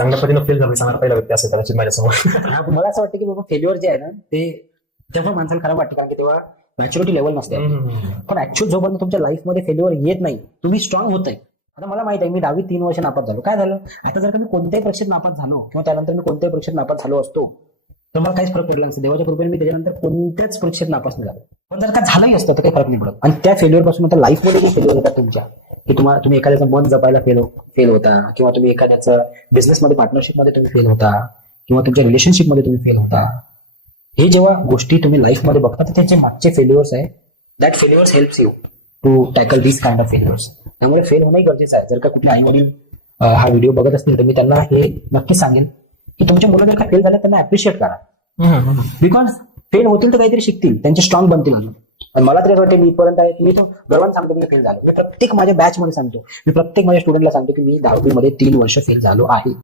चांगल्या पद्धतीनं फेल झालं सांगणार पहिला व्यक्ती असेल कदाचित माझ्यासमोर. मला असं वाटतं की बाबा फेल्युअर जे आहे ना ते तेव्हा माणसाला खराब वाटते, कारण की तेव्हा मॅच्युरिटी लेवल नसते. पण ऍक्च्युअल जोपर्यंत तुमच्या लाईफमध्ये फेल्युअर येत नाही, तुम्ही स्ट्रॉंग होत आहे. आता मला माहित आहे मी 10वी 3 वर्ष नापास झालो, काय झालं? आता जर का मी कोणत्याही परीक्षेत नापास झालो किंवा त्यानंतर मी कोणत्याही परीक्षेत नापास झालो असतो तर मला काहीच फरक पडला नसतं. देवाच्या कृपेने मी त्याच्यानंतर कोणत्याच परीक्षेत नापास नाही झालो. पण जर का झालंही असतं तर काही फरक नाही पडत. आणि त्या फेल्युअर पासून आता लाईफमध्ये जे फेल्युअर येतात तुमच्या, की तुम्ही एखाद्याचं मन जपायला फेल होता, किंवा तुम्ही एखाद्याचं बिझनेसमध्ये पार्टनरशिपमध्ये तुम्ही फेल होता, किंवा तुमच्या रिलेशनशिपमध्ये तुम्ही फेल होता, हे जेव्हा गोष्टी तुम्ही लाईफमध्ये बघता तर त्याचे मागचे फेल्युअर्स आहे, that failures helps you to tackle this kind of failures. त्यामुळे फेल होणंही गरजेचं आहे. जर का कुठले आई वडील हा व्हिडिओ बघत असतील तर मी त्यांना हे नक्कीच सांगेन की तुमच्या मुलं जर का फेल झाले त्यांना अप्रिशिएट करा. बिकॉज फेल होतील तर काहीतरी शिकतील, त्यांचे स्ट्रॉंग बनतील अजून. आणि मला तरी असं वाटतं मी इथपर्यंत आहे की मी तो गर्वाने सांगतो की मी फेल झालो. मी प्रत्येक माझ्या बॅच मध्ये सांगतो, मी प्रत्येक माझ्या स्टुडंटला सांगतो की मी 10वी मध्ये 3 वर्ष फेल झालो आहे.